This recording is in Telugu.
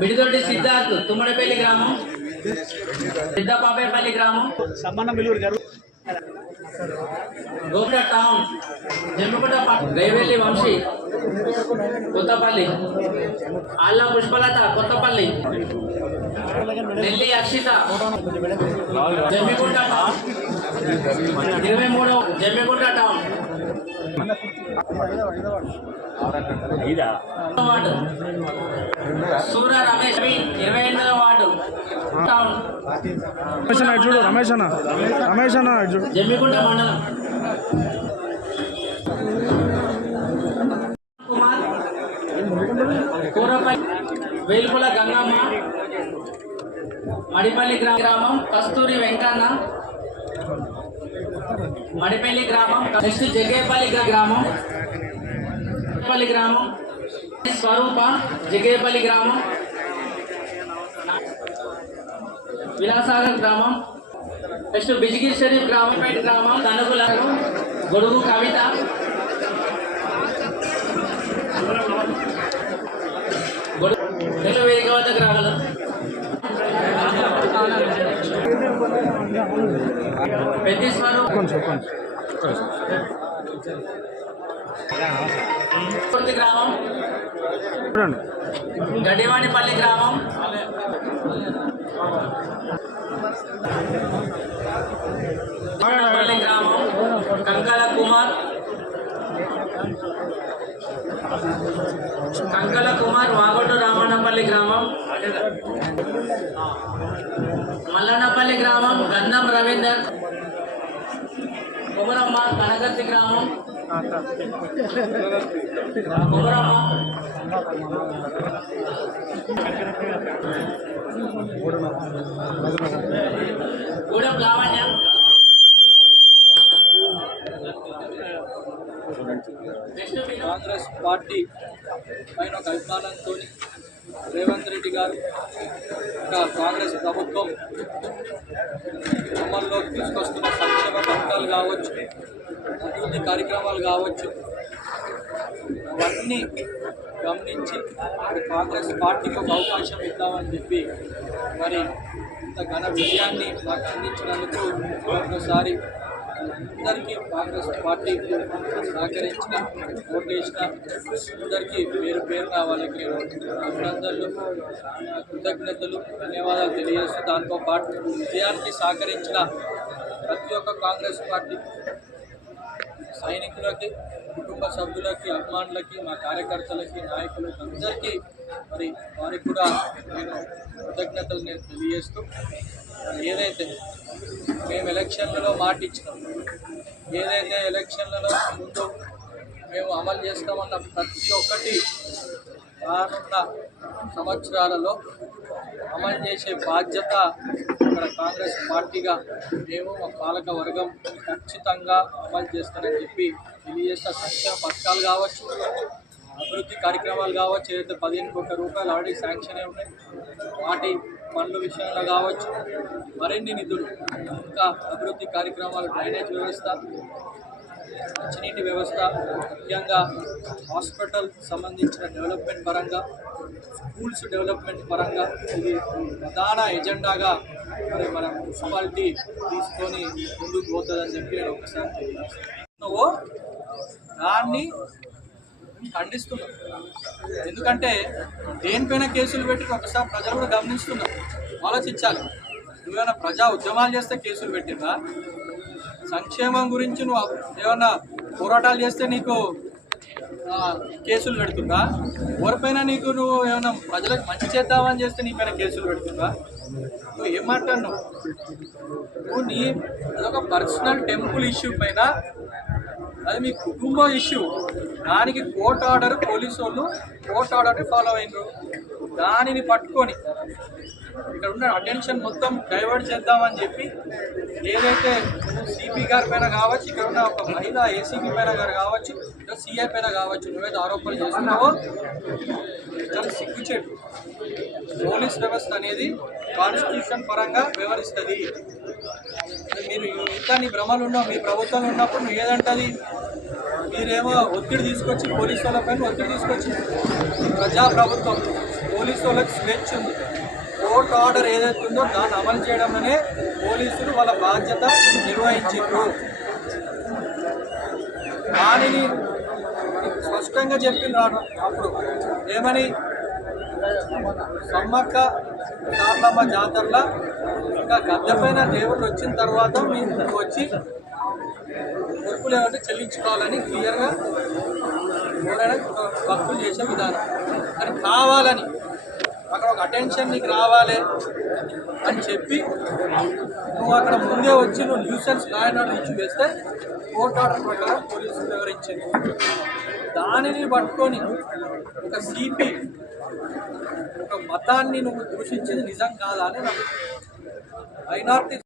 మిడిదొడ్డి సిద్ధార్థ్ తుమ్మడపల్లి గ్రామం, సిద్ధపాపేపల్లి గ్రామం, గోపట town, Jammikunta Reveli Vamshi Kothapalli, Alla Pushpalatha Kothapalli, Nelli Akshitha Jammikunta town, 23 Jammikunta town ward, Sura Ramesh 28వ వార్డు టౌన్, రమేష్ అన్న జమ్మికుంట మండలం, కుమార్ కూరపల్లి, వేల్పుల గంగమ్మ, మడిపల్లి గ్రామం, కస్తూరి వెంకన్న మడిపల్లి గ్రామం, నెక్స్ట్ జగేపల్లి గ్రామం, గ్రామం, స్వరూప జగేపల్లి గ్రామం, విలాసాగర్ గ్రామం, నెక్స్ట్ బిజిగిరి షరీఫ్ గ్రామంపేట గ్రామం, తనుగుల గొడుగు కవిత, నెల్లు వేదిక వద్ద గ్రామాలు, పెద్ద స్వరూప్ గ్రామం, గడివాణిపల్లి గ్రామం, పల్లి గ్రామం, కంకల కుమార్ వాగొట్టు రామన్నపల్లి గ్రామం, మల్లన్నపల్లి గ్రామం, గన్నం రవీందర్, కొమరమ్మ కనగర్తి గ్రామం, కొమరమ్మ గూడెం లావణ్య, కాంగ్రెస్ పార్టీ పైన ఒక అభిమానంతో రేవంత్ రెడ్డి గారు కాంగ్రెస్ ప్రభుత్వం అమల్లోకి తీసుకొస్తున్న సంక్షేమ పథకాలు కావచ్చు, అభివృద్ధి కార్యక్రమాలు కావచ్చు, అవన్నీ గమనించి కాంగ్రెస్ పార్టీకి ఒక అవకాశం ఇద్దామని చెప్పి మరి ఇంత ఘన విజయాన్ని మాకు అందించినందుకు మరొకసారి అందరికీ కాంగ్రెస్ పార్టీకి సహకరించిన ఓటు వేసిన అందరికీ పేరున వాళ్ళకి అభినందనలు, కృతజ్ఞతలు, ధన్యవాదాలు తెలియజేస్తూ దాంతో పాటు విజయానికి సహకరించిన ప్రతి ఒక్క కాంగ్రెస్ పార్టీ సైనికులకి, కుటుంబ సభ్యులకి, అభిమానులకి, మా కార్యకర్తలకి, నాయకులకి అందరికీ మరి వారికి కూడా నేను కృతజ్ఞతలు తెలియజేస్తూ ఏదైతే మేము ఎలక్షన్లలో మాట ఇచ్చినాం, ఏదైతే ఎలక్షన్లలో ముందు మేము అమలు చేస్తామన్న ప్రతి ఒక్కటి రానున్న సంవత్సరాలలో అమలు చేసే బాధ్యత ఇక్కడ కాంగ్రెస్ పార్టీగా మేము మా పాలక వర్గం ఖచ్చితంగా అమలు చేస్తారని చెప్పి తెలియజేసిన సంక్షేమ పథకాలు కావచ్చు, అభివృద్ధి కార్యక్రమాలు కావచ్చు, ఏదైతే 15 కోట్ల రూపాయలు ఆల్రెడీ శాంక్షన్ అయి ఉన్నాయి వాటి పనుల విషయంలో కావచ్చు, మరిన్ని నిధులు ఇంకా అభివృద్ధి కార్యక్రమాలు, డ్రైనేజ్ వ్యవస్థ, మంచినీటి వ్యవస్థ, ముఖ్యంగా హాస్పిటల్ సంబంధించిన డెవలప్మెంట్ పరంగా, స్కూల్స్ డెవలప్మెంట్ పరంగా ఇది ప్రధాన ఎజెండాగా మరి మన మున్సిపాలిటీ తీసుకొని ముందుకు పోతుందని చెప్పి నేను ఒకసారి తెలియజేస్తాను. దాన్ని ఖండిస్తున్నాం. ఎందుకంటే దేనిపైన కేసులు పెట్టి ఒకసారి ప్రజలు కూడా గమనిస్తున్నారు, ఆలోచించాలి. నువ్వేమైనా ప్రజా ఉద్యమాలు చేస్తే కేసులు పెట్టినా, సంక్షేమం గురించి నువ్వు ఏమన్నా పోరాటాలు చేస్తే నీకు కేసులు పెడుతుందా, ఎవరిపైన నువ్వు ఏమైనా ప్రజలకు మంచి చేద్దామని చేస్తే నీ పైన కేసులు పెడుతుందా? నువ్వు ఏం మాట్లాడినావు? నువ్వు అదొక పర్సనల్ టెంపుల్ ఇష్యూ పైన, అది మీ కుటుంబ ఇష్యూ, దానికి కోర్టు ఆర్డర్, పోలీసు వాళ్ళు కోర్టు ఆర్డర్ని ఫాలో అయినారు. దానిని పట్టుకొని ఇక్కడ ఉన్న అటెన్షన్ మొత్తం డైవర్ట్ చేద్దామని చెప్పి ఏదైతే సిపి గారి పైన కావచ్చు, ఇక్కడ ఉన్న ఒక మహిళ ఏసీపీ పైన గారు కావచ్చు, సిఐ పైన కావచ్చు, నువ్వేదో ఆరోపణలు చేస్తున్నావో చాలా సిగ్గుచేటు. పోలీస్ వ్యవస్థ అనేది కాన్స్టిట్యూషన్ పరంగా వ్యవహరిస్తుంది. మీరు ఇంకా నీ భ్రమలు ఉన్నావు, మీ ప్రభుత్వంలో ఉన్నప్పుడు నువ్వు ఏదంటది, మీరేమో ఒత్తిడి తీసుకొచ్చి పోలీసు వాళ్ళ పైన ఒత్తిడి తీసుకొచ్చి ప్రజాప్రభుత్వం పోలీసు వాళ్ళకి స్వేచ్ఛ ఉంది. కోర్టు ఆర్డర్ ఏదైతే ఉందో దాన్ని అమలు చేయడంలోనే పోలీసులు వాళ్ళ బాధ్యత నిర్వహించారు. దానిని స్పష్టంగా చెప్పింది అప్పుడు ఏమని, సమ్మక్క సారలమ్మ జాతరలో ఇంకా గద్దె పైన దేవుళ్ళు వచ్చిన తర్వాత మీరు వచ్చి మొక్కులు ఏమంటే చెల్లించుకోవాలని క్లియర్గా ఎవరైనా భక్తులు చేసే విధానం. కానీ కావాలని అక్కడ ఒక అటెన్షన్ నీకు రావాలి అని చెప్పి నువ్వు అక్కడ ముందే వచ్చి నువ్వు nuisance law and order issue చేస్తే కోర్టు ఆర్డర్ ప్రకారం పోలీసులు వివరించింది. దానిని పట్టుకొని ఒక సిపి ఒక మతాన్ని నువ్వు దూషించింది నిజం కాదా అని నాకు మైనార్టీ